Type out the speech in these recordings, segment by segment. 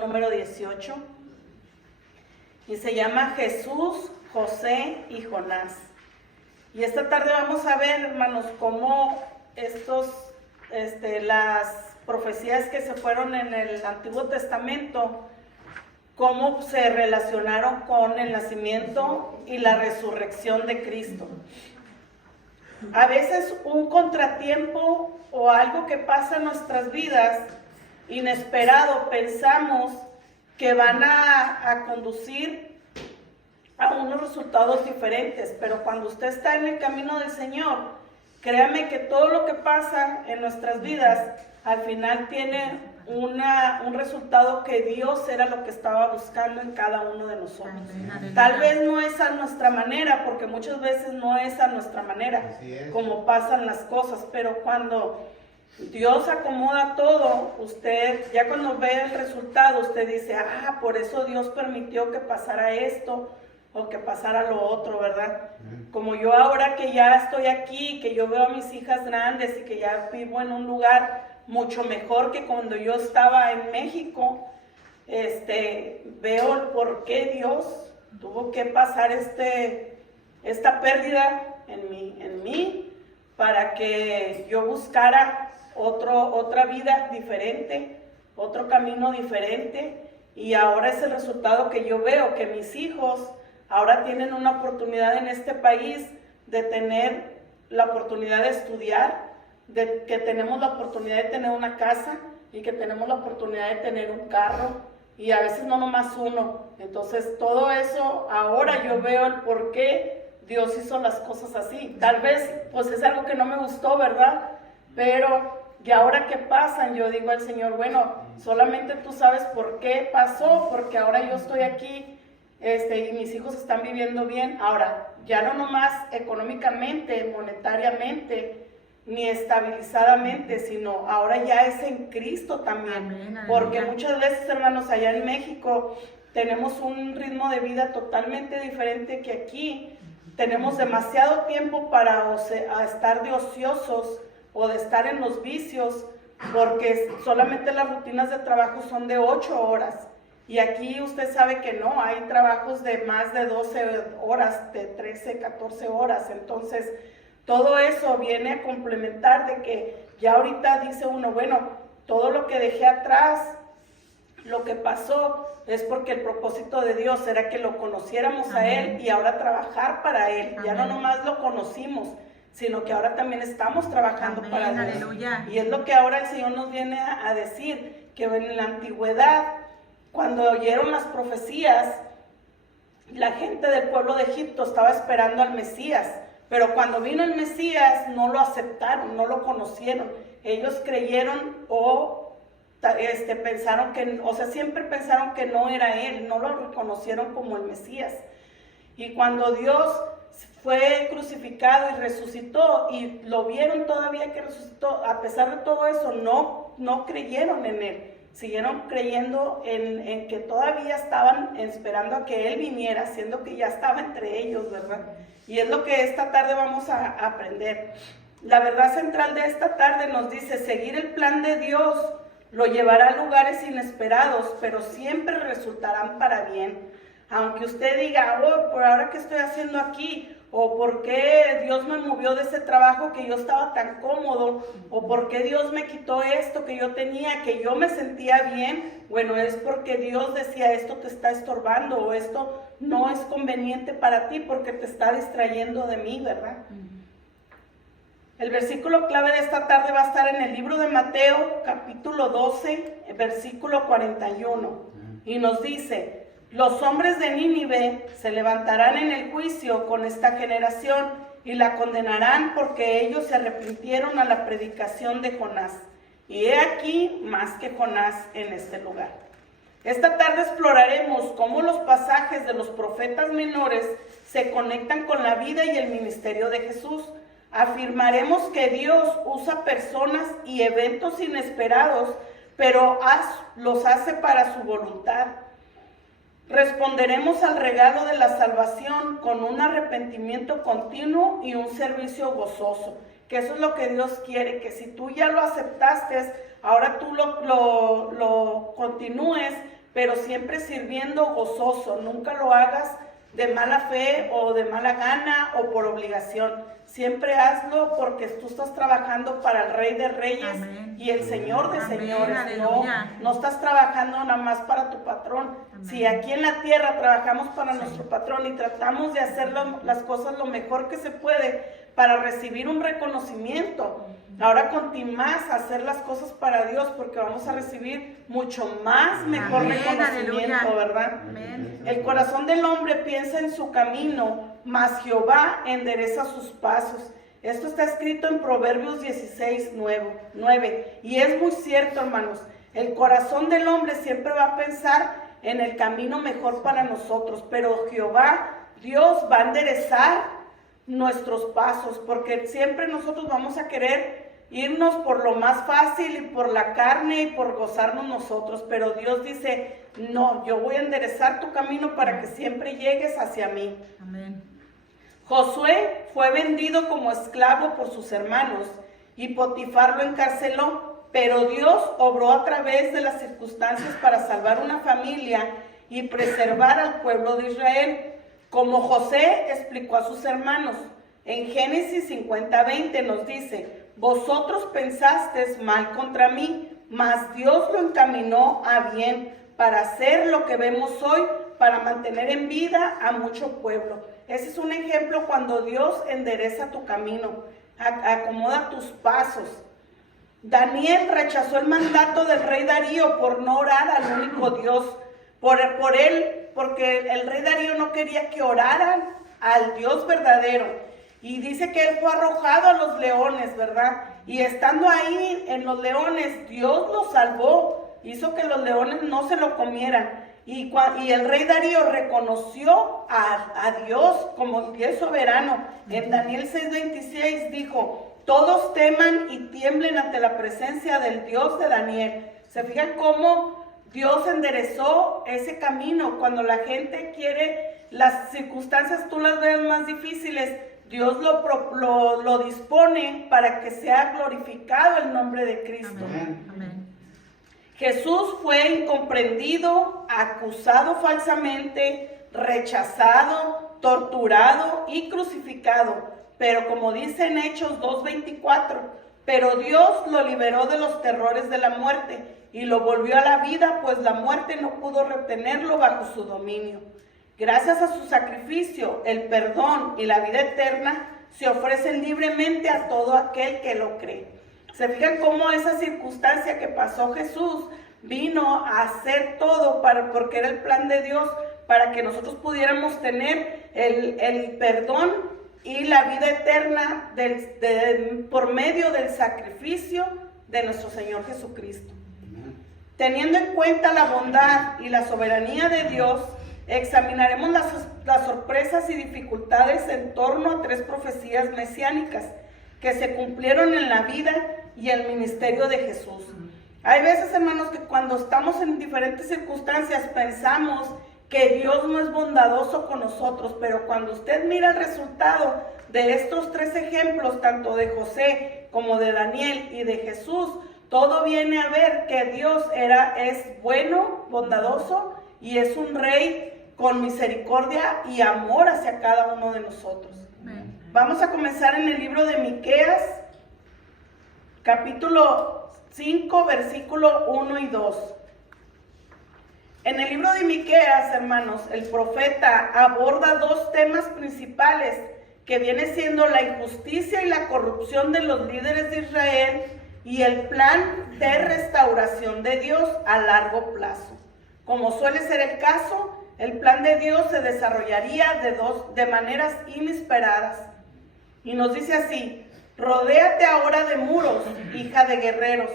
número 18 y se llama Jesús, José y Jonás. Y esta tarde vamos a ver, hermanos, cómo las profecías que se fueron en el Antiguo Testamento, cómo se relacionaron con el nacimiento y la resurrección de Cristo. A veces un contratiempo o algo que pasa en nuestras vidas, inesperado, pensamos que van a conducir a unos resultados diferentes, pero cuando usted está en el camino del Señor, créame que todo lo que pasa en nuestras vidas, al final tiene un resultado que Dios era lo que estaba buscando en cada uno de nosotros. Tal vez no es a nuestra manera, porque muchas veces no es a nuestra manera como pasan las cosas, pero cuando Dios acomoda todo, usted ya cuando ve el resultado, usted dice, por eso Dios permitió que pasara esto o que pasara lo otro, ¿verdad? Como yo ahora que ya estoy aquí, que yo veo a mis hijas grandes y que ya vivo en un lugar mucho mejor que cuando yo estaba en México, veo el por qué Dios tuvo que pasar esta pérdida en mí para que yo buscara otra vida diferente, otro camino diferente, y ahora es el resultado que yo veo, que mis hijos ahora tienen una oportunidad en este país de tener la oportunidad de estudiar, de que tenemos la oportunidad de tener una casa y que tenemos la oportunidad de tener un carro, y a veces no nomás uno. Entonces todo eso ahora yo veo el por qué Dios hizo las cosas así. Tal vez pues es algo que no me gustó, ¿verdad? Pero y ahora que pasan, yo digo al Señor, bueno, solamente tú sabes por qué pasó, porque ahora yo estoy aquí y mis hijos están viviendo bien. Ahora, ya no nomás económicamente, monetariamente, ni estabilizadamente, sino ahora ya es en Cristo también. Porque muchas veces, hermanos, allá en México tenemos un ritmo de vida totalmente diferente que aquí. Tenemos demasiado tiempo para estar de ociosos o de estar en los vicios, porque solamente las rutinas de trabajo son de 8 horas. Y aquí usted sabe que no, hay trabajos de más de 12 horas, de 13, 14 horas. Entonces, todo eso viene a complementar de que ya ahorita dice uno, bueno, todo lo que dejé atrás, lo que pasó, es porque el propósito de Dios era que lo conociéramos a Él y ahora trabajar para Él. Ya no nomás lo conocimos, sino que ahora también estamos trabajando para Dios. Aleluya. Y es lo que ahora el Señor nos viene a decir, que en la antigüedad, cuando oyeron las profecías, la gente del pueblo de Egipto estaba esperando al Mesías, pero cuando vino el Mesías no lo aceptaron, no lo conocieron. Ellos creyeron pensaron que, siempre pensaron que no era Él, no lo reconocieron como el Mesías. Y cuando Dios fue crucificado y resucitó, y lo vieron todavía que resucitó, a pesar de todo eso, no creyeron en Él. Siguieron creyendo en que todavía estaban esperando a que Él viniera, siendo que ya estaba entre ellos, ¿verdad? Y es lo que esta tarde vamos a aprender. La verdad central de esta tarde nos dice, seguir el plan de Dios lo llevará a lugares inesperados, pero siempre resultarán para bien. Aunque usted diga, por ahora que estoy haciendo aquí, o por qué Dios me movió de ese trabajo que yo estaba tan cómodo, o por qué Dios me quitó esto que yo tenía, que yo me sentía bien, bueno, es porque Dios decía, esto te está estorbando, o esto no es conveniente para ti porque te está distrayendo de mí, ¿verdad? El versículo clave de esta tarde va a estar en el libro de Mateo, capítulo 12, versículo 41, y nos dice, los hombres de Nínive se levantarán en el juicio con esta generación y la condenarán porque ellos se arrepintieron a la predicación de Jonás. Y he aquí más que Jonás en este lugar. Esta tarde exploraremos cómo los pasajes de los profetas menores se conectan con la vida y el ministerio de Jesús. Afirmaremos que Dios usa personas y eventos inesperados, pero los hace para su voluntad. Responderemos al regalo de la salvación con un arrepentimiento continuo y un servicio gozoso, que eso es lo que Dios quiere, que si tú ya lo aceptaste, ahora tú lo continúes pero siempre sirviendo gozoso. Nunca lo hagas de mala fe o de mala gana o por obligación. Siempre hazlo porque tú estás trabajando para el Rey de Reyes. Amén. Y el Señor de Amén. Señores. No estás trabajando nada más para tu patrón. Amén. Si aquí en la tierra trabajamos para nuestro patrón y tratamos de hacer las cosas lo mejor que se puede para recibir un reconocimiento, ahora más hacer las cosas para Dios, porque vamos a recibir mucho más mejor Amén. Reconocimiento, aleluya. ¿Verdad? Amén. El corazón del hombre piensa en su camino, mas Jehová endereza sus pasos. Esto está escrito en Proverbios 16:9. Y es muy cierto, hermanos. El corazón del hombre siempre va a pensar en el camino mejor para nosotros, pero Jehová, Dios, va a enderezar nuestros pasos, porque siempre nosotros vamos a querer irnos por lo más fácil y por la carne y por gozarnos nosotros, pero Dios dice, no, yo voy a enderezar tu camino para que siempre llegues hacia mí. Amén. Josué fue vendido como esclavo por sus hermanos y Potifar lo encarceló, pero Dios obró a través de las circunstancias para salvar una familia y preservar al pueblo de Israel, como José explicó a sus hermanos. En Génesis 50:20 nos dice, vosotros pensasteis mal contra mí, mas Dios lo encaminó a bien para hacer lo que vemos hoy, para mantener en vida a mucho pueblo. Ese es un ejemplo cuando Dios endereza tu camino, acomoda tus pasos. Daniel rechazó el mandato del rey Darío por no orar al único Dios, porque el rey Darío no quería que oraran al Dios verdadero. Y dice que él fue arrojado a los leones, ¿verdad? Y estando ahí en los leones, Dios lo salvó, hizo que los leones no se lo comieran. Y el rey Darío reconoció a Dios como Dios soberano. En Daniel 6:26 dijo, todos teman y tiemblen ante la presencia del Dios de Daniel. ¿Se fijan cómo Dios enderezó ese camino? Cuando la gente quiere, las circunstancias tú las ves más difíciles, Dios lo dispone para que sea glorificado el nombre de Cristo. Amén. Amén. Jesús fue incomprendido, acusado falsamente, rechazado, torturado y crucificado. Pero como dice en Hechos 2:24, pero Dios lo liberó de los terrores de la muerte y lo volvió a la vida, pues la muerte no pudo retenerlo bajo su dominio. Gracias a su sacrificio, el perdón y la vida eterna se ofrecen libremente a todo aquel que lo cree. ¿Se fijan cómo esa circunstancia que pasó Jesús vino a hacer todo porque era el plan de Dios, para que nosotros pudiéramos tener el perdón y la vida eterna por medio del sacrificio de nuestro Señor Jesucristo? Teniendo en cuenta la bondad y la soberanía de Dios, examinaremos las sorpresas y dificultades en torno a 3 profecías mesiánicas que se cumplieron en la vida y el ministerio de Jesús. Hay veces, hermanos, que cuando estamos en diferentes circunstancias pensamos que Dios no es bondadoso con nosotros, pero cuando usted mira el resultado de estos 3 ejemplos, tanto de José como de Daniel y de Jesús, todo viene a ver que Dios es bueno, bondadoso, y es un rey con misericordia y amor hacia cada uno de nosotros. Amén. Vamos a comenzar en el libro de Miqueas, capítulo 5, versículo 1 y 2. En el libro de Miqueas, hermanos, el profeta aborda 2 temas principales, que viene siendo la injusticia y la corrupción de los líderes de Israel y el plan de restauración de Dios a largo plazo. Como suele ser el caso, el plan de Dios se desarrollaría de maneras inesperadas. Y nos dice así: rodéate ahora de muros, hija de guerreros.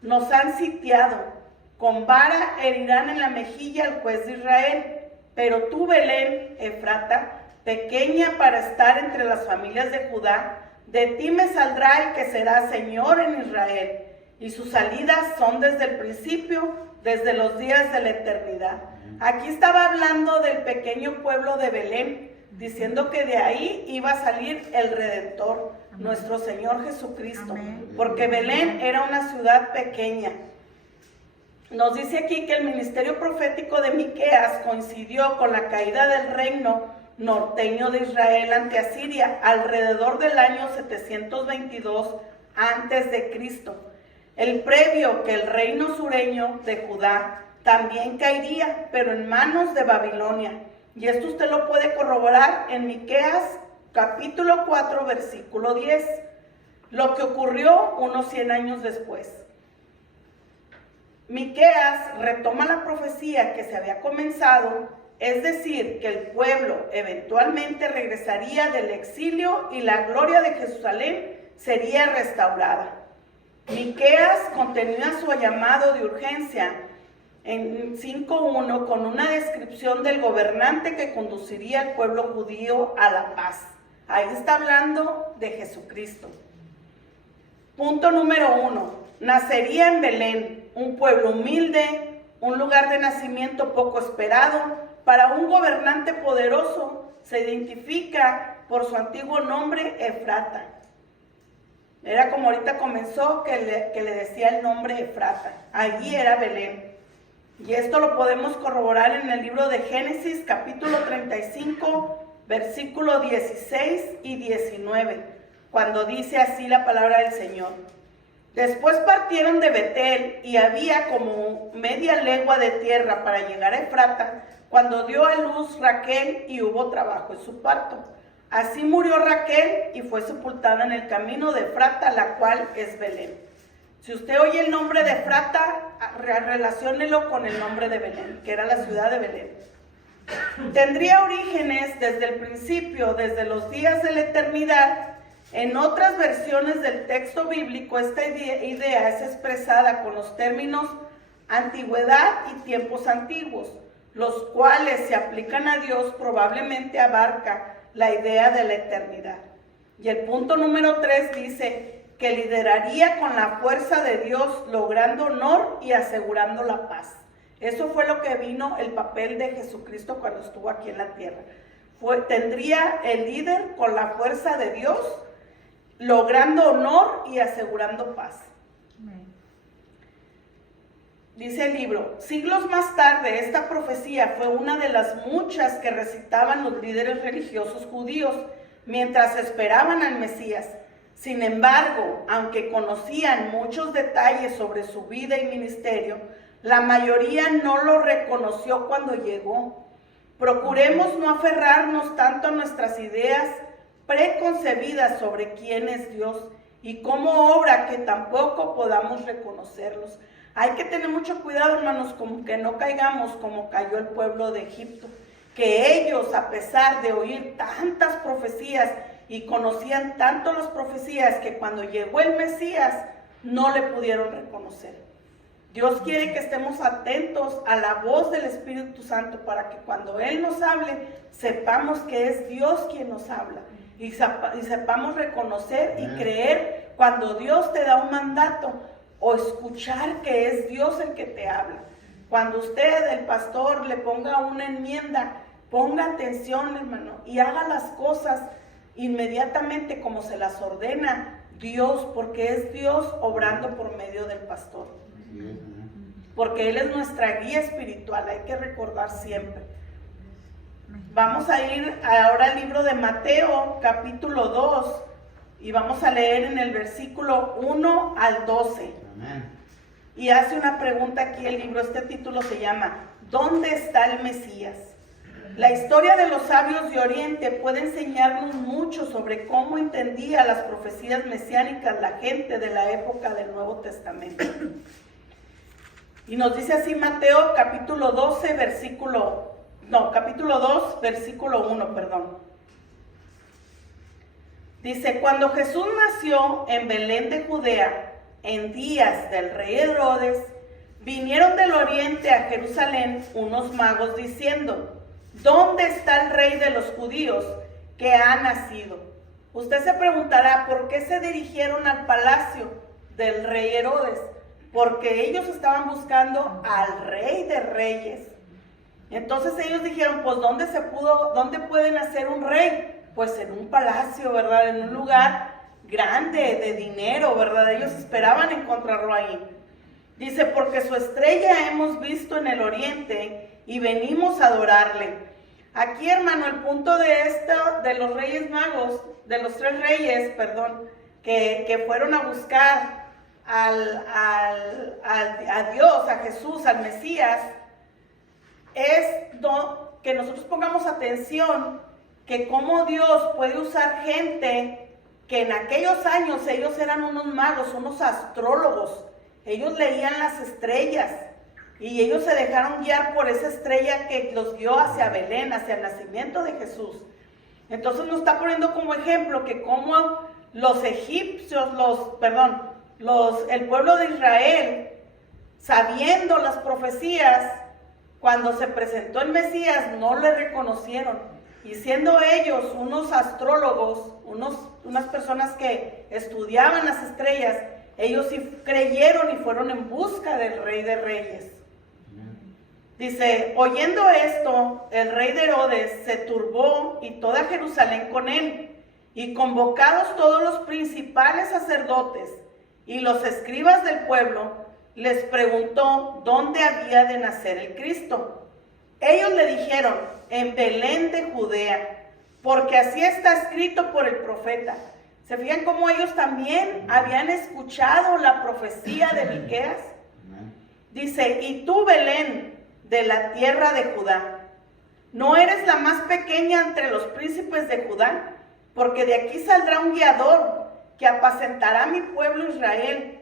Nos han sitiado. Con vara herirán en la mejilla al juez de Israel. Pero tú, Belén, Efrata, pequeña para estar entre las familias de Judá, de ti me saldrá el que será Señor en Israel. Y sus salidas son desde el principio, desde los días de la eternidad. Aquí estaba hablando del pequeño pueblo de Belén, diciendo que de ahí iba a salir el Redentor, nuestro Señor Jesucristo, porque Belén era una ciudad pequeña. nos dice aquí que el ministerio profético de Miqueas coincidió con la caída del reino norteño de Israel ante Asiria alrededor del año 722 antes de Cristo. El previo que el reino sureño de Judá también caería, pero en manos de Babilonia. Y esto usted lo puede corroborar en Miqueas capítulo 4 versículo 10, lo que ocurrió unos 100 años después. Miqueas retoma la profecía que se había comenzado, es decir, que el pueblo eventualmente regresaría del exilio y la gloria de Jerusalén sería restaurada. Miqueas continúa su llamado de urgencia en 5:1 con una descripción del gobernante que conduciría al pueblo judío a la paz. Ahí está hablando de Jesucristo. Punto número 1. Nacería en Belén, un pueblo humilde, un lugar de nacimiento poco esperado. Para un gobernante poderoso se identifica por su antiguo nombre Efrata. Era como ahorita comenzó que le decía el nombre Efrata. Allí era Belén. Y esto lo podemos corroborar en el libro de Génesis, capítulo 35, versículos 16 y 19, cuando dice así la palabra del Señor. Después partieron de Betel y había como media legua de tierra para llegar a Efrata, cuando dio a luz Raquel y hubo trabajo en su parto. Así murió Raquel y fue sepultada en el camino de Efrata, la cual es Belén. Si usted oye el nombre de Efrata, relaciónelo con el nombre de Belén, que era la ciudad de Belén. Tendría orígenes desde el principio, desde los días de la eternidad. En otras versiones del texto bíblico, esta idea es expresada con los términos antigüedad y tiempos antiguos, los cuales se aplican a Dios, probablemente abarca la idea de la eternidad. Y el punto número 3 dice que lideraría con la fuerza de Dios, logrando honor y asegurando la paz. Eso fue lo que vino el papel de Jesucristo cuando estuvo aquí en la tierra. Tendría el líder con la fuerza de Dios, logrando honor y asegurando paz. Dice el libro, siglos más tarde esta profecía fue una de las muchas que recitaban los líderes religiosos judíos mientras esperaban al Mesías. Sin embargo, aunque conocían muchos detalles sobre su vida y ministerio, la mayoría no lo reconoció cuando llegó. Procuremos no aferrarnos tanto a nuestras ideas preconcebidas sobre quién es Dios y cómo obra, que tampoco podamos reconocerlos. Hay que tener mucho cuidado, hermanos, como que no caigamos como cayó el pueblo de Egipto, que ellos, a pesar de oír tantas profecías y conocían tanto las profecías, que cuando llegó el Mesías no le pudieron reconocer. Dios quiere que estemos atentos a la voz del Espíritu Santo para que cuando Él nos hable, sepamos que es Dios quien nos habla y sepamos reconocer y creer cuando Dios te da un mandato, o escuchar que es Dios el que te habla. Cuando usted, el pastor, le ponga una enmienda, ponga atención, hermano, y haga las cosas inmediatamente como se las ordena Dios, porque es Dios obrando por medio del pastor. Porque Él es nuestra guía espiritual, hay que recordar siempre. Vamos a ir ahora al libro de Mateo, capítulo 2, y vamos a leer en el versículo 1 al 12. Amén. Y hace una pregunta aquí el libro, este título se llama ¿Dónde está el Mesías? La historia de los sabios de Oriente puede enseñarnos mucho sobre cómo entendía las profecías mesiánicas la gente de la época del Nuevo Testamento. Y nos dice así Mateo capítulo 2, versículo 1, perdón. Dice, cuando Jesús nació en Belén de Judea, en días del rey Herodes, vinieron del oriente a Jerusalén unos magos diciendo, ¿dónde está el rey de los judíos que ha nacido? Usted se preguntará, ¿por qué se dirigieron al palacio del rey Herodes? Porque ellos estaban buscando al rey de reyes. Entonces ellos dijeron, pues ¿dónde pueden hacer un rey? Pues en un palacio, ¿verdad? En un lugar grande, de dinero, ¿verdad? Ellos esperaban encontrarlo ahí. Dice, porque su estrella hemos visto en el oriente y venimos a adorarle. Aquí, hermano, el punto de los reyes magos, de los tres reyes, que fueron a buscar a Dios, a Jesús, al Mesías, es que nosotros pongamos atención que cómo Dios puede usar gente que en aquellos años ellos eran unos magos, unos astrólogos. Ellos leían las estrellas y ellos se dejaron guiar por esa estrella que los guió hacia Belén, hacia el nacimiento de Jesús. Entonces nos está poniendo como ejemplo que como los egipcios, el pueblo de Israel, sabiendo las profecías, cuando se presentó el Mesías, no le reconocieron. Y siendo ellos unos astrólogos, unas personas que estudiaban las estrellas, ellos sí creyeron y fueron en busca del Rey de Reyes. Dice, oyendo esto, el rey de Herodes se turbó y toda Jerusalén con él. Y convocados todos los principales sacerdotes y los escribas del pueblo, les preguntó dónde había de nacer el Cristo. Ellos le dijeron, en Belén de Judea, porque así está escrito por el profeta. ¿Se fijan cómo ellos también habían escuchado la profecía de Miqueas? Dice, y tú, Belén, de la tierra de Judá, ¿no eres la más pequeña entre los príncipes de Judá? Porque de aquí saldrá un guiador que apacentará a mi pueblo Israel.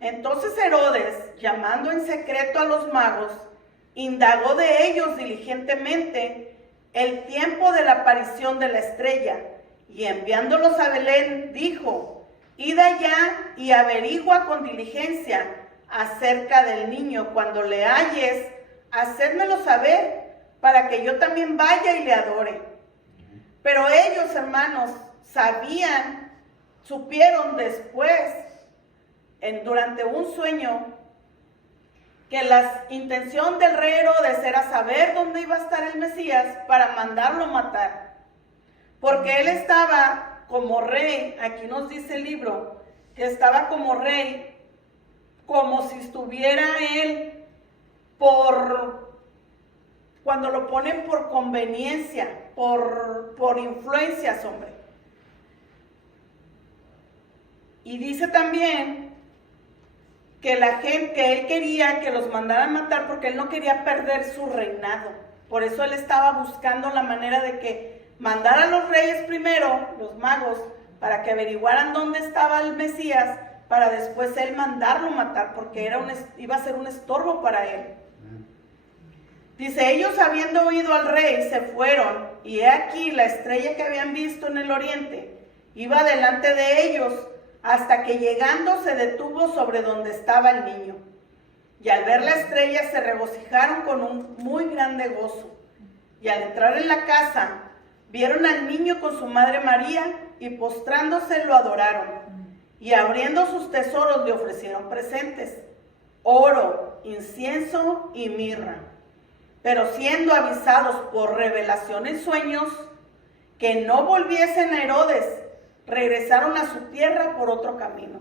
Entonces Herodes, llamando en secreto a los magos, indagó de ellos diligentemente el tiempo de la aparición de la estrella, y enviándolos a Belén, dijo, id allá y averigua con diligencia acerca del niño. Cuando le halles, hacédmelo saber, para que yo también vaya y le adore. Pero ellos, hermanos, supieron después, durante un sueño, que la intención del rey Herodes era saber dónde iba a estar el Mesías para mandarlo matar. Porque él estaba como rey, aquí nos dice el libro, que estaba como rey, como si estuviera él cuando lo ponen por conveniencia, por influencias, hombre. Y dice también que que él quería que los mandaran matar porque él no quería perder su reinado. Por eso él estaba buscando la manera de que mandara a los reyes primero, los magos, para que averiguaran dónde estaba el Mesías, para después él mandarlo matar, porque iba a ser un estorbo para él. Dice, ellos habiendo oído al rey, se fueron, y he aquí la estrella que habían visto en el oriente, iba delante de ellos, hasta que llegando se detuvo sobre donde estaba el niño. Y al ver la estrella se regocijaron con un muy grande gozo. Y al entrar en la casa, vieron al niño con su madre María, y postrándose lo adoraron. Y abriendo sus tesoros le ofrecieron presentes, oro, incienso y mirra. Pero siendo avisados por revelación en sueños, que no volviesen a Herodes, regresaron a su tierra por otro camino.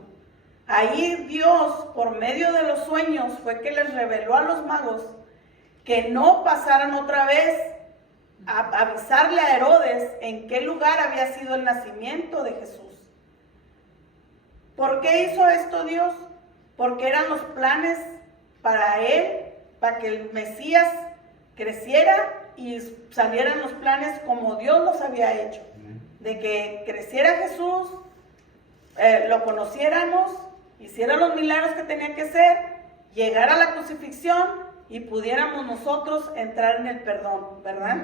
Ahí Dios, por medio de los sueños, fue que les reveló a los magos que no pasaran otra vez a avisarle a Herodes en qué lugar había sido el nacimiento de Jesús. ¿Por qué hizo esto Dios? Porque eran los planes para él, para que el Mesías creciera y salieran los planes como Dios los había hecho. De que creciera Jesús, lo conociéramos, hiciera los milagros que tenía que hacer, llegara a la crucifixión y pudiéramos nosotros entrar en el perdón, ¿verdad?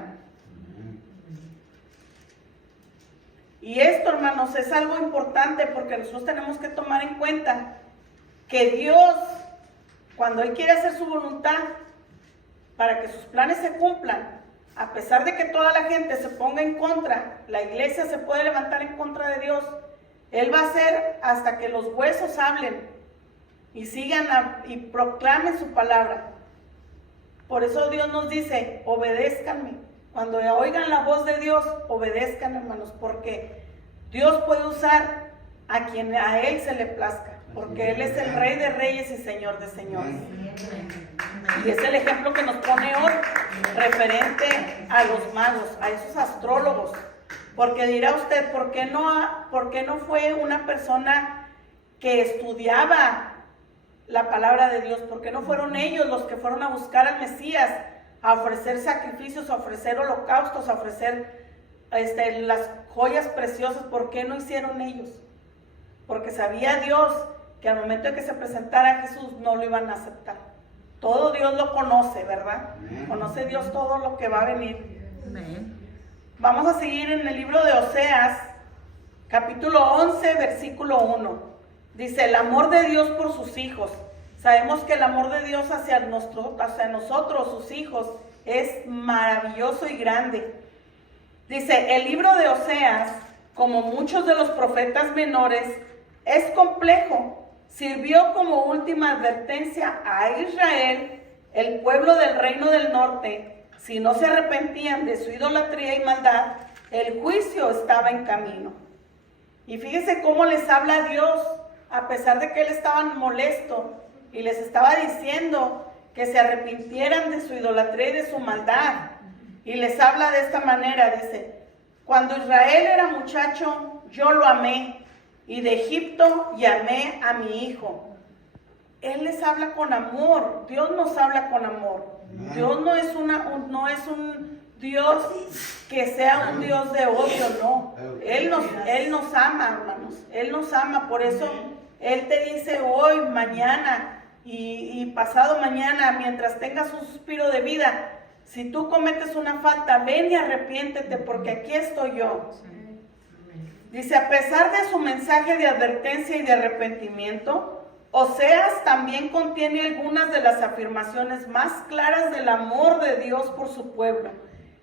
Y esto, hermanos, es algo importante porque nosotros tenemos que tomar en cuenta que Dios, cuando Él quiere hacer su voluntad, para que sus planes se cumplan, a pesar de que toda la gente se ponga en contra, la iglesia se puede levantar en contra de Dios, Él va a hacer hasta que los huesos hablen y sigan y proclamen su palabra. Por eso Dios nos dice, obedézcanme. Cuando oigan la voz de Dios, obedezcan, hermanos, porque Dios puede usar a quien a Él se le plazca. porque Él es el Rey de Reyes y Señor de Señores. Y es el ejemplo que nos pone hoy referente a los magos, a esos astrólogos. Porque dirá usted, ¿por qué no fue una persona que estudiaba la palabra de Dios? ¿Por qué no fueron ellos los que fueron a buscar al Mesías, a ofrecer sacrificios, a ofrecer holocaustos, a ofrecer las joyas preciosas? ¿Por qué no hicieron ellos? Porque sabía Dios que al momento de que se presentara Jesús no lo iban a aceptar. Todo Dios lo conoce, ¿verdad? Conoce Dios todo lo que va a venir. Vamos a seguir en el libro de Oseas, capítulo 11, versículo 1. Dice, el amor de Dios por sus hijos. Sabemos que el amor de Dios hacia nosotros, sus hijos, es maravilloso y grande. Dice, el libro de Oseas, como muchos de los profetas menores, es complejo. Sirvió como última advertencia a Israel, el pueblo del reino del norte. Si no se arrepentían de su idolatría y maldad, el juicio estaba en camino. Y fíjese cómo les habla Dios, a pesar de que él estaba molesto y les estaba diciendo que se arrepintieran de su idolatría y de su maldad. Y les habla de esta manera, dice, cuando Israel era muchacho, yo lo amé, y de Egipto llamé a mi hijo. Él les habla con amor, Dios nos habla con amor. Dios no es un Dios que sea un Dios de odio, no. Él nos ama, hermanos. Él nos ama, por eso Él te dice hoy, mañana y pasado mañana, mientras tengas un suspiro de vida, si tú cometes una falta, ven y arrepiéntete, porque aquí estoy yo. Dice, a pesar de su mensaje de advertencia y de arrepentimiento, Oseas también contiene algunas de las afirmaciones más claras del amor de Dios por su pueblo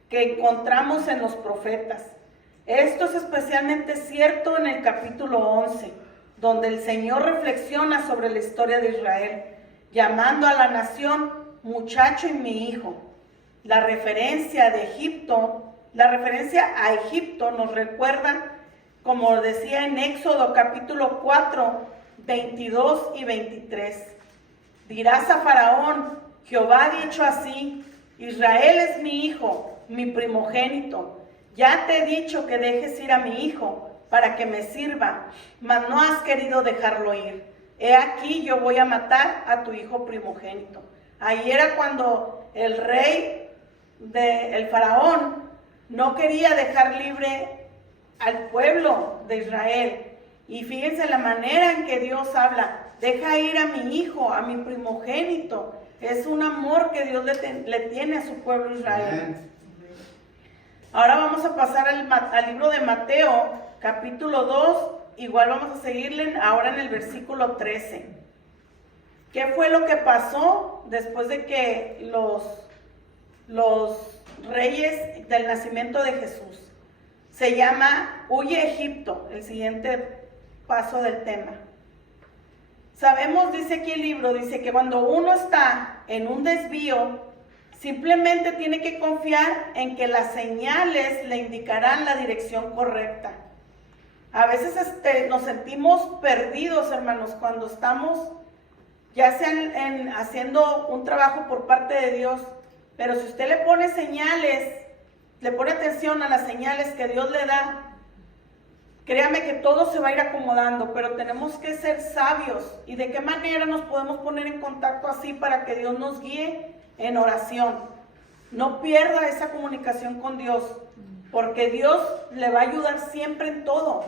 que encontramos en los profetas. Esto es especialmente cierto en el capítulo 11, donde el Señor reflexiona sobre la historia de Israel, llamando a la nación muchacho y mi hijo. La referencia a Egipto nos recuerda, como decía en Éxodo capítulo 4, 22 y 23. Dirás a Faraón, Jehová ha dicho así, Israel es mi hijo, mi primogénito. Ya te he dicho que dejes ir a mi hijo para que me sirva, mas no has querido dejarlo ir. He aquí yo voy a matar a tu hijo primogénito. Ahí era cuando el rey el faraón no quería dejar libre al pueblo de Israel. Y fíjense la manera en que Dios habla, deja ir a mi hijo, a mi primogénito. Es un amor que Dios le tiene a su pueblo Israel. Ahora vamos a pasar al libro de Mateo, capítulo 2, igual vamos a seguirle ahora en el versículo 13. ¿Qué fue lo que pasó después de que los reyes del nacimiento de Jesús? Se llama Huye a Egipto, el siguiente paso del tema. Sabemos, dice aquí el libro, dice que cuando uno está en un desvío, simplemente tiene que confiar en que las señales le indicarán la dirección correcta. A veces nos sentimos perdidos, hermanos, cuando estamos ya sea haciendo un trabajo por parte de Dios, pero si usted le pone señales, le pone atención a las señales que Dios le da, créame que todo se va a ir acomodando, pero tenemos que ser sabios. ¿Y de qué manera nos podemos poner en contacto así para que Dios nos guíe? En oración. No pierda esa comunicación con Dios, porque Dios le va a ayudar siempre en todo.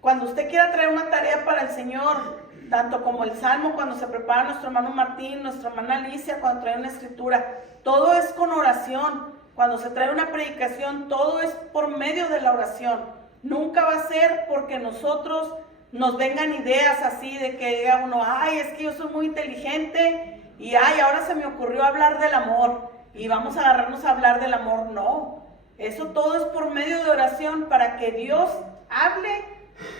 Cuando usted quiera traer una tarea para el Señor, tanto como el Salmo, cuando se prepara nuestro hermano Martín, nuestra hermana Alicia, cuando trae una escritura, todo es con oración. Cuando se trae una predicación, todo es por medio de la oración. Nunca va a ser porque nosotros nos vengan ideas así de que diga uno, ay, es que yo soy muy inteligente y ay, ahora se me ocurrió hablar del amor y vamos a agarrarnos a hablar del amor. No, eso todo es por medio de oración para que Dios hable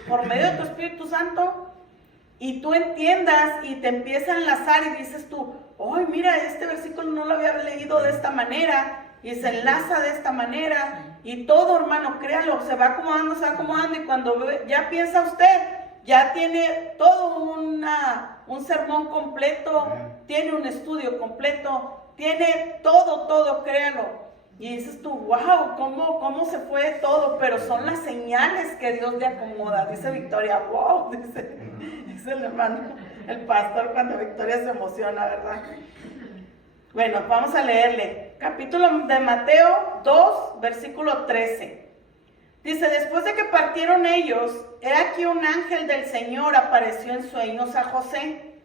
por medio de tu Espíritu Santo y tú entiendas y te empieza a enlazar y dices tú, ay, mira, este versículo no lo había leído de esta manera y se enlaza de esta manera. Y todo, hermano, créalo, se va acomodando y cuando ya piensa usted, ya tiene todo un sermón completo, tiene un estudio completo, tiene todo, créalo. Y dices tú, wow, ¿cómo se fue todo? Pero son las señales que Dios le acomoda. Dice Victoria, wow, dice el hermano, el pastor, cuando Victoria se emociona, ¿verdad? Bueno, vamos a leerle. Capítulo de Mateo 2, versículo 13. Dice, después de que partieron ellos, he aquí un ángel del Señor apareció en sueños a José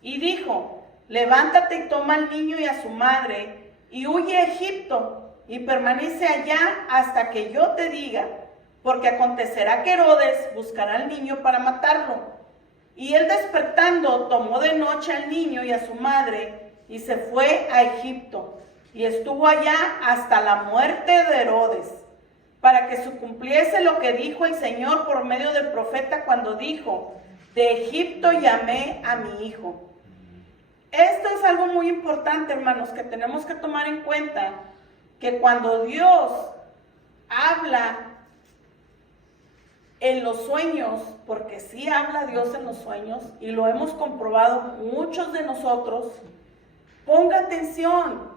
y dijo, levántate y toma al niño y a su madre y huye a Egipto y permanece allá hasta que yo te diga, porque acontecerá que Herodes buscará al niño para matarlo. Y él despertando tomó de noche al niño y a su madre y se fue a Egipto y estuvo allá hasta la muerte de Herodes, para que se cumpliese lo que dijo el Señor por medio del profeta cuando dijo, de Egipto llamé a mi hijo. Esto es algo muy importante, hermanos, que tenemos que tomar en cuenta, que cuando Dios habla en los sueños, porque sí habla Dios en los sueños, y lo hemos comprobado muchos de nosotros, ponga atención.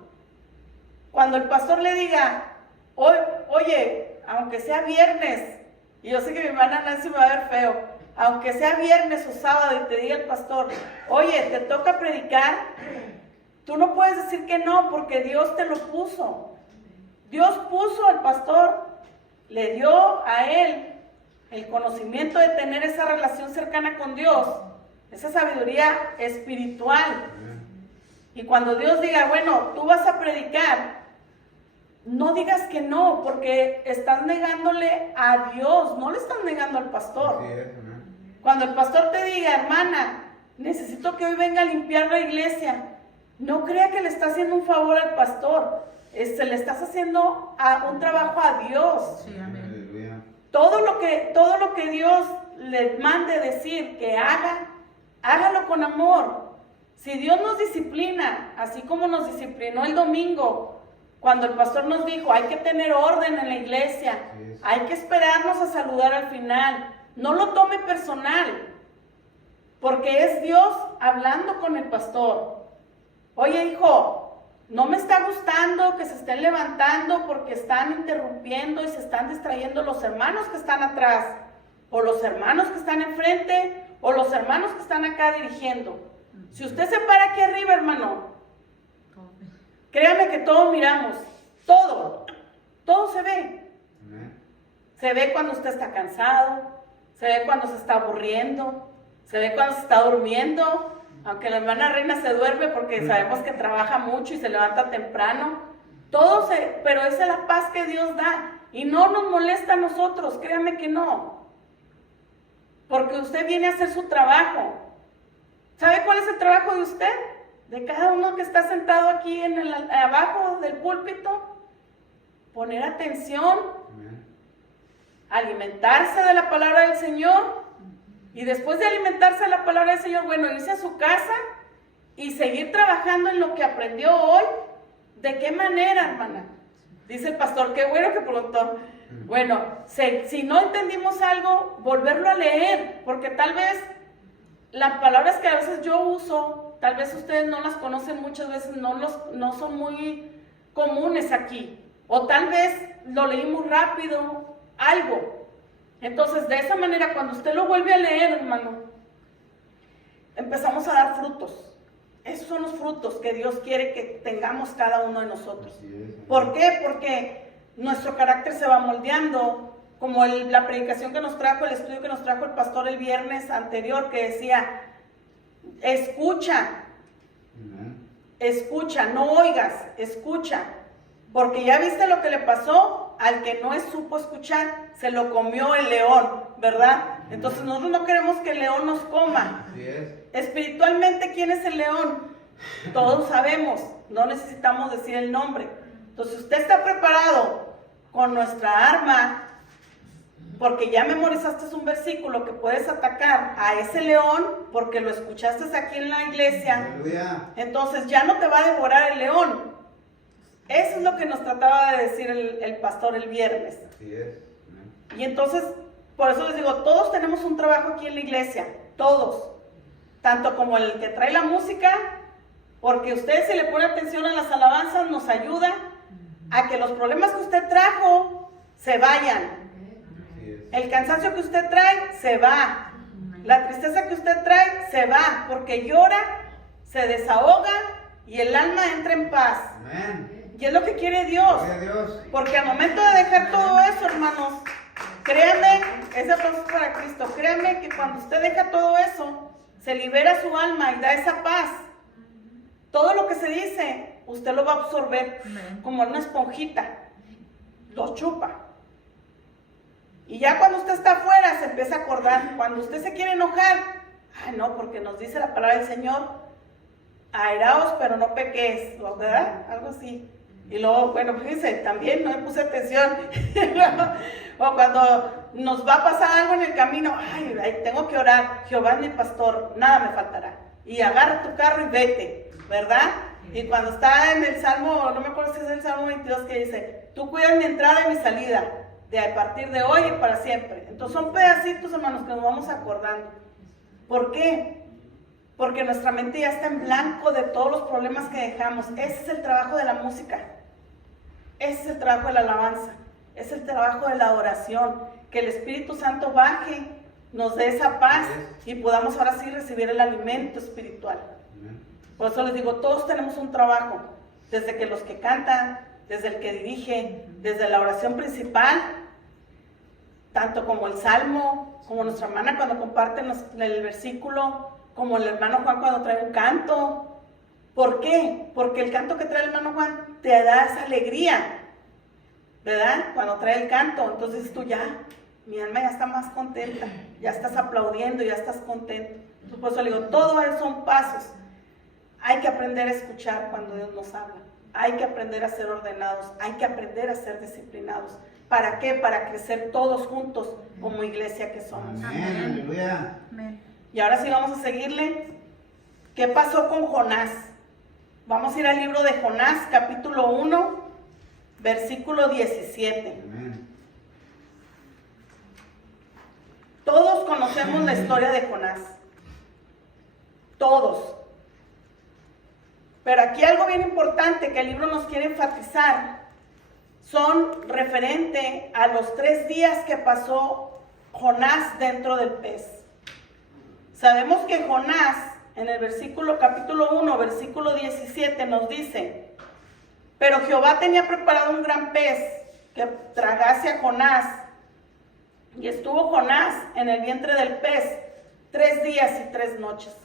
Cuando el pastor le diga, oye, aunque sea viernes, y yo sé que mi hermana Nancy me va a ver feo, aunque sea viernes o sábado y te diga el pastor, oye, te toca predicar, tú no puedes decir que no, porque Dios te lo puso. Dios puso al pastor, le dio a él el conocimiento de tener esa relación cercana con Dios, esa sabiduría espiritual. Y cuando Dios diga, bueno, tú vas a predicar, no digas que no, porque estás negándole a Dios, no le estás negando al pastor. Cuando el pastor te diga, hermana, necesito que hoy venga a limpiar la iglesia, no crea que le está haciendo un favor al pastor, le estás haciendo un trabajo a Dios. Sí, amén. Todo lo que Dios le mande decir que haga, hágalo con amor. Si Dios nos disciplina, así como nos disciplinó el domingo, cuando el pastor nos dijo, hay que tener orden en la iglesia, hay que esperarnos a saludar al final, no lo tome personal, porque es Dios hablando con el pastor. Oye, hijo, no me está gustando que se estén levantando porque están interrumpiendo y se están distrayendo los hermanos que están atrás, o los hermanos que están enfrente, o los hermanos que están acá dirigiendo. Si usted se para aquí arriba, hermano, créame que todos miramos, todo se ve. Se ve cuando usted está cansado, se ve cuando se está aburriendo, se ve cuando se está durmiendo, aunque la hermana Reina se duerme porque sabemos que trabaja mucho y se levanta temprano, pero esa es la paz que Dios da y no nos molesta a nosotros, créame que no, porque usted viene a hacer su trabajo. ¿Sabe cuál es el trabajo de usted? De cada uno que está sentado aquí abajo del púlpito, poner atención, alimentarse de la palabra del Señor, y después de alimentarse de la palabra del Señor, bueno, irse a su casa y seguir trabajando en lo que aprendió hoy. ¿De qué manera, hermana? Dice el pastor, qué bueno que preguntó. Bueno, si no entendimos algo, volverlo a leer, porque tal vez las palabras que a veces yo uso, tal vez ustedes no las conocen muchas veces, no son muy comunes aquí, o tal vez lo leí muy rápido, algo. Entonces, de esa manera, cuando usted lo vuelve a leer, hermano, empezamos a dar frutos. Esos son los frutos que Dios quiere que tengamos cada uno de nosotros. ¿Por qué? Porque nuestro carácter se va moldeando, como la predicación que nos trajo, el estudio que nos trajo el pastor el viernes anterior, que decía, escucha, no oigas, escucha, porque ya viste lo que le pasó al que no supo escuchar, se lo comió el león, ¿verdad? Entonces nosotros no queremos que el león nos coma. Espiritualmente, ¿quién es el león? Todos sabemos, no necesitamos decir el nombre. Entonces usted está preparado con nuestra arma, porque ya memorizaste un versículo que puedes atacar a ese león, porque lo escuchaste aquí en la iglesia. Aleluya. Entonces ya no te va a devorar el león. Eso es lo que nos trataba de decir el pastor el viernes. Así es. Y entonces Por eso les digo, todos tenemos un trabajo aquí en la iglesia, todos. Tanto como el que trae la música, porque usted, si le pone atención a las alabanzas, nos ayuda a que los problemas que usted trajo se vayan. El cansancio que usted trae se va. La tristeza que usted trae se va, porque llora, se desahoga y el alma entra en paz. Y es lo que quiere Dios. Porque al momento de dejar todo eso, hermanos, créanme, ese aplauso es para Cristo. Créanme que cuando usted deja todo eso, se libera su alma y da esa paz. Todo lo que se dice, usted lo va a absorber como una esponjita. Lo chupa. Y ya cuando usted está afuera, se empieza a acordar. Cuando usted se quiere enojar, ay no, porque nos dice la palabra del Señor, airaos pero no pequéis, ¿verdad? Algo así. Y luego, bueno, fíjense, también no me puse atención. O cuando nos va a pasar algo en el camino, ay, tengo que orar, Jehová es mi pastor, nada me faltará. Y agarra tu carro y vete, ¿verdad? Y cuando está en el Salmo, no me acuerdo si es el Salmo 22 que dice, tú cuidas mi entrada y mi salida, de a partir de hoy y para siempre. Entonces son pedacitos, hermanos, que nos vamos acordando. ¿Por qué? Porque nuestra mente ya está en blanco de todos los problemas que dejamos. Ese es el trabajo de la música. Ese es el trabajo de la alabanza. Ese es el trabajo de la adoración. Que el Espíritu Santo baje, nos dé esa paz y podamos ahora sí recibir el alimento espiritual. Por eso les digo, todos tenemos un trabajo. Desde que los que cantan, desde el que dirige, desde la oración principal, tanto como el Salmo, como nuestra hermana cuando comparte el versículo, como el hermano Juan cuando trae un canto. ¿Por qué? Porque el canto que trae el hermano Juan te da esa alegría, ¿verdad? Cuando trae el canto, entonces tú ya, mi alma ya está más contenta, ya estás aplaudiendo, ya estás contento. Entonces, por eso le digo, todo eso son pasos. Hay que aprender a escuchar cuando Dios nos habla. Hay que aprender a ser ordenados, hay que aprender a ser disciplinados. ¿Para qué? Para crecer todos juntos como iglesia que somos. Amén, aleluya. Y ahora sí vamos a seguirle. ¿Qué pasó con Jonás? Vamos a ir al libro de Jonás, capítulo 1, versículo 17. Amén. Todos conocemos la historia de Jonás. Todos. Pero aquí algo bien importante que el libro nos quiere enfatizar son referente a los 3 días que pasó Jonás dentro del pez. Sabemos que Jonás, en el capítulo 1, versículo 17, nos dice, pero Jehová tenía preparado un gran pez que tragase a Jonás, y estuvo Jonás en el vientre del pez 3 días y 3 noches.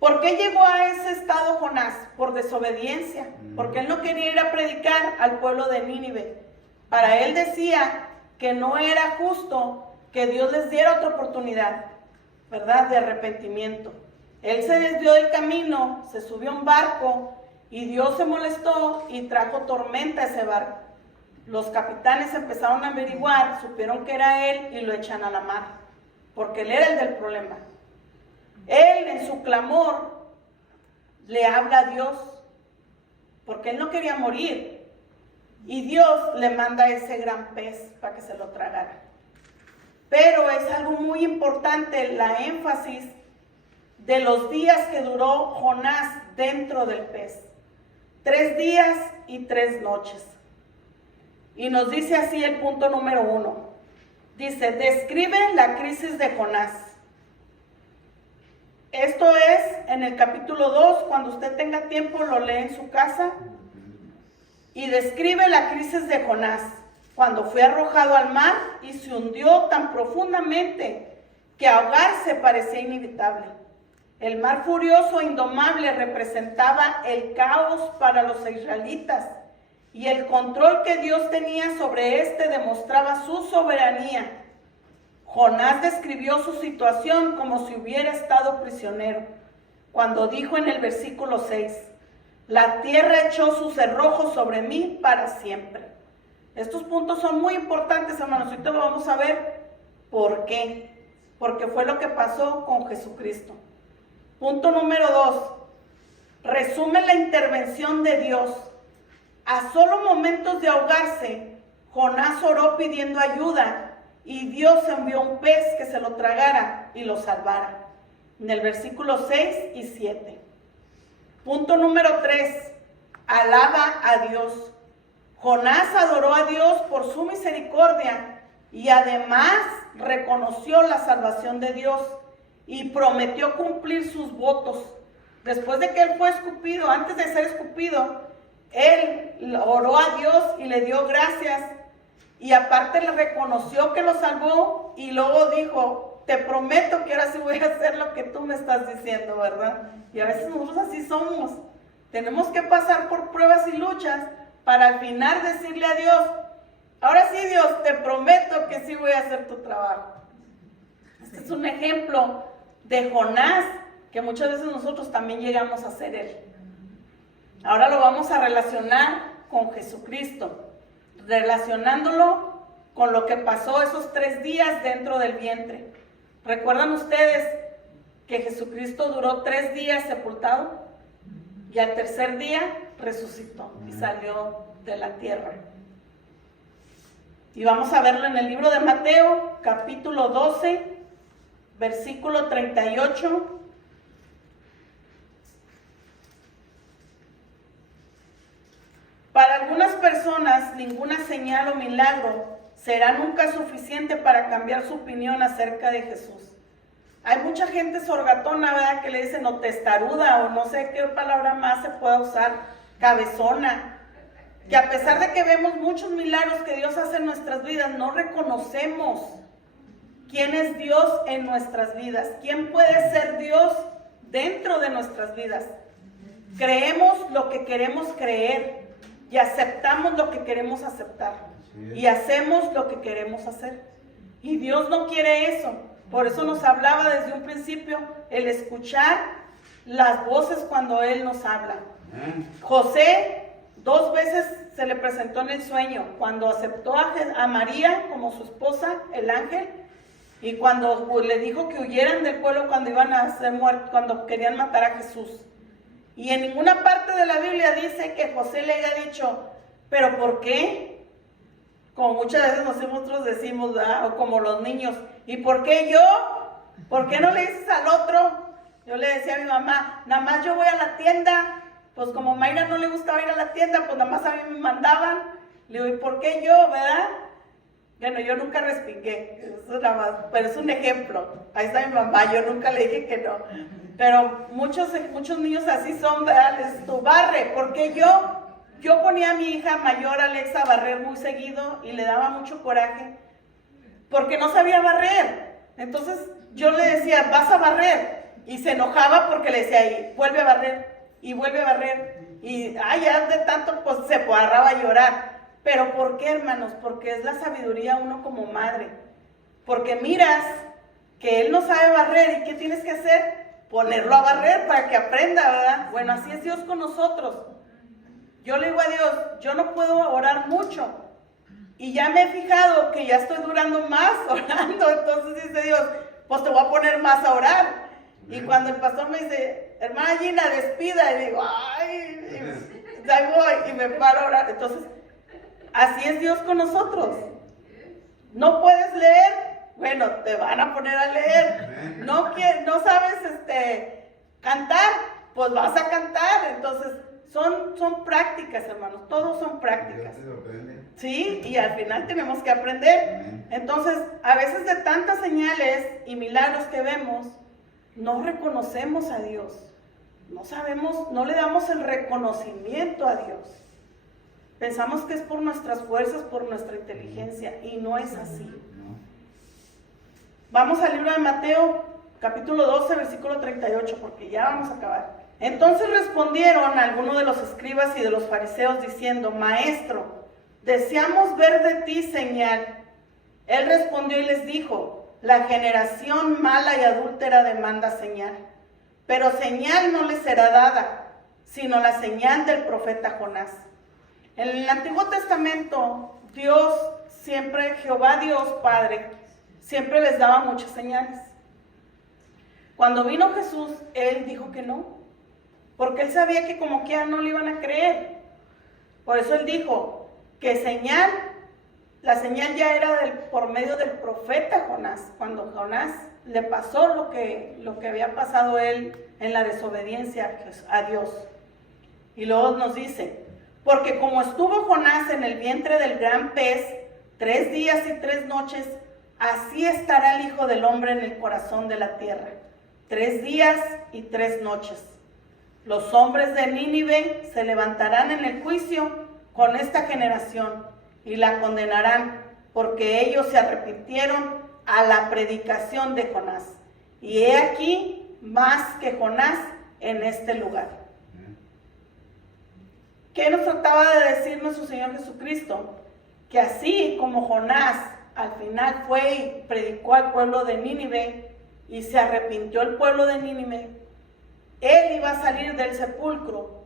¿Por qué llegó a ese estado Jonás? Por desobediencia, porque él no quería ir a predicar al pueblo de Nínive. Para él decía que no era justo que Dios les diera otra oportunidad, ¿verdad? De arrepentimiento. Él se desvió del camino, se subió a un barco y Dios se molestó y trajo tormenta a ese barco. Los capitanes empezaron a averiguar, supieron que era él y lo echan a la mar, porque él era el del problema. Él en su clamor le habla a Dios, porque él no quería morir. Y Dios le manda ese gran pez para que se lo tragara. Pero es algo muy importante la énfasis de los días que duró Jonás dentro del pez. 3 días y 3 noches. Y nos dice así el punto número 1. Dice, describe la crisis de Jonás. Esto es en el capítulo 2, cuando usted tenga tiempo lo lee en su casa. Y describe la crisis de Jonás, cuando fue arrojado al mar y se hundió tan profundamente que ahogarse parecía inevitable. El mar furioso e indomable representaba el caos para los israelitas y el control que Dios tenía sobre este demostraba su soberanía. Jonás describió su situación como si hubiera estado prisionero, cuando dijo en el versículo 6, la tierra echó sus cerrojos sobre mí para siempre. Estos puntos son muy importantes, hermanos. Ahorita lo vamos a ver. ¿Por qué? Porque fue lo que pasó con Jesucristo. Punto número 2. Resume la intervención de Dios. A solo momentos de ahogarse, Jonás oró pidiendo ayuda y Dios envió un pez que se lo tragara y lo salvara. En el versículo 6 y 7. Punto número 3. Alaba a Dios. Jonás adoró a Dios por su misericordia y además reconoció la salvación de Dios y prometió cumplir sus votos. Después de que él fue escupido, antes de ser escupido, él oró a Dios y le dio gracias. Y aparte le reconoció que lo salvó y luego dijo, te prometo que ahora sí voy a hacer lo que tú me estás diciendo, ¿verdad? Y a veces nosotros así somos. Tenemos que pasar por pruebas y luchas para al final decirle a Dios, ahora sí Dios, te prometo que sí voy a hacer tu trabajo. Este es un ejemplo de Jonás que muchas veces nosotros también llegamos a ser él. Ahora lo vamos a relacionar con Jesucristo, relacionándolo con lo que pasó esos 3 días dentro del vientre. ¿Recuerdan ustedes que Jesucristo duró 3 días sepultado? Y al tercer día resucitó y salió de la tierra. Y vamos a verlo en el libro de Mateo, capítulo 12, versículo 38. Para algunas personas, ninguna señal o milagro será nunca suficiente para cambiar su opinión acerca de Jesús. Hay mucha gente sorgatona, ¿verdad?, que le dicen o testaruda o no sé qué palabra más se pueda usar, cabezona, que a pesar de que vemos muchos milagros que Dios hace en nuestras vidas, no reconocemos quién es Dios en nuestras vidas, quién puede ser Dios dentro de nuestras vidas. Creemos lo que queremos creer y aceptamos lo que queremos aceptar y hacemos lo que queremos hacer. Y Dios no quiere eso. Por eso nos hablaba desde un principio el escuchar las voces cuando Él nos habla. José 2 veces se le presentó en el sueño, cuando aceptó a María como su esposa, el ángel, y cuando le dijo que huyeran del pueblo cuando iban a ser muertos, cuando querían matar a Jesús. Y en ninguna parte de la Biblia dice que José le haya dicho, ¿pero por qué? Como muchas veces nosotros decimos, ¿verdad? O como los niños, ¿y por qué yo? ¿Por qué no le dices al otro? Yo le decía a mi mamá, nada más yo voy a la tienda, pues como Mayra no le gustaba ir a la tienda, pues nada más a mí me mandaban. Le digo, ¿y por qué yo, verdad? Bueno, yo nunca respingué, eso nada más, pero es un ejemplo. Ahí está mi mamá, yo nunca le dije que no. Pero muchos niños así son, ¿verdad? Tu barre, porque yo ponía a mi hija mayor, Alexa, a barrer muy seguido y le daba mucho coraje, porque no sabía barrer. Entonces yo le decía, vas a barrer, y se enojaba porque le decía, y vuelve a barrer, y vuelve a barrer, y ya de tanto pues se agarraba a llorar. ¿Pero por qué, hermanos? Porque es la sabiduría uno como madre, porque miras que él no sabe barrer, ¿y qué tienes que hacer? Ponerlo a barrer para que aprenda, ¿verdad? Bueno, así es Dios con nosotros. Yo le digo a Dios, yo no puedo orar mucho, y ya me he fijado que ya estoy durando más orando. Entonces dice Dios, pues te voy a poner más a orar. Y cuando el pastor me dice, hermana Gina, despida, y digo, ay, ahí voy, y me paro a orar. Entonces, así es Dios con nosotros. No puedes leer, bueno, te van a poner a leer. No sabes cantar, pues vas a cantar. Entonces, son prácticas, hermanos, todos son prácticas. Sí, y al final tenemos que aprender. Entonces, a veces de tantas señales y milagros que vemos, no reconocemos a Dios. No sabemos, no le damos el reconocimiento a Dios. Pensamos que es por nuestras fuerzas, por nuestra inteligencia, y no es así. Vamos al libro de Mateo, capítulo 12, versículo 38, porque ya vamos a acabar. Entonces respondieron algunos de los escribas y de los fariseos diciendo, Maestro, deseamos ver de ti señal. Él respondió y les dijo, la generación mala y adúltera demanda señal, pero señal no le será dada, sino la señal del profeta Jonás. En el Antiguo Testamento, Dios siempre, Jehová Dios Padre, siempre les daba muchas señales. Cuando vino Jesús, Él dijo que no, porque Él sabía que como quiera no le iban a creer. Por eso Él dijo que señal La señal ya era por medio del profeta Jonás, cuando Jonás le pasó lo que había pasado él en la desobediencia a Dios. Y luego nos dice, porque como estuvo Jonás en el vientre del gran pez 3 días y 3 noches, así estará el Hijo del Hombre en el corazón de la tierra, 3 días y 3 noches. Los hombres de Nínive se levantarán en el juicio con esta generación y la condenarán, porque ellos se arrepintieron a la predicación de Jonás. Y he aquí más que Jonás en este lugar. ¿Qué nos trataba de decir nuestro Señor Jesucristo? Que así como Jonás al final fue y predicó al pueblo de Nínive y se arrepintió el pueblo de Nínive, él iba a salir del sepulcro,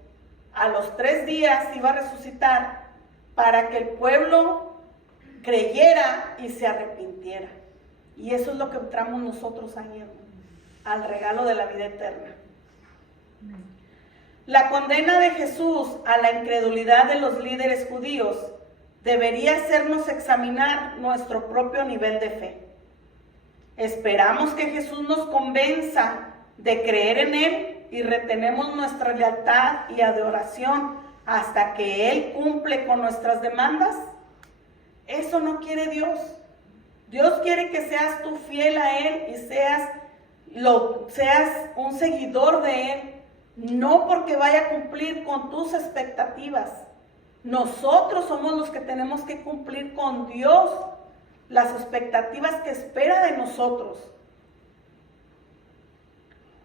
a los 3 días iba a resucitar para que el pueblo creyera y se arrepintiera. Y eso es lo que entramos nosotros ahí, al regalo de la vida eterna. La condena de Jesús a la incredulidad de los líderes judíos debería hacernos examinar nuestro propio nivel de fe. Esperamos que Jesús nos convenza de creer en Él y retenemos nuestra lealtad y adoración hasta que Él cumple con nuestras demandas. Eso no quiere Dios. Dios quiere que seas tú fiel a Él y seas un seguidor de Él, no porque vaya a cumplir con tus expectativas. Nosotros somos los que tenemos que cumplir con Dios las expectativas que espera de nosotros.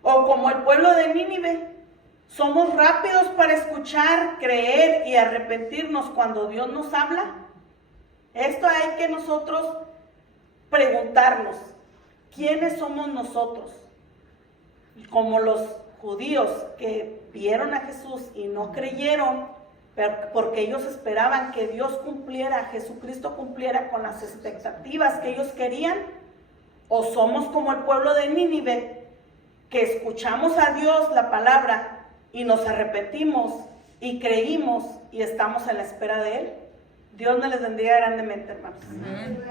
O como el pueblo de Nínive, somos rápidos para escuchar, creer y arrepentirnos cuando Dios nos habla. Esto hay que nosotros preguntarnos, ¿quiénes somos nosotros? Como los judíos que vieron a Jesús y no creyeron, porque ellos esperaban que Dios cumpliera, Jesucristo cumpliera con las expectativas que ellos querían. O somos como el pueblo de Nínive, que escuchamos a Dios la palabra y nos arrepentimos y creímos y estamos en la espera de Él. Dios me les bendiga grandemente, hermanos. Amén.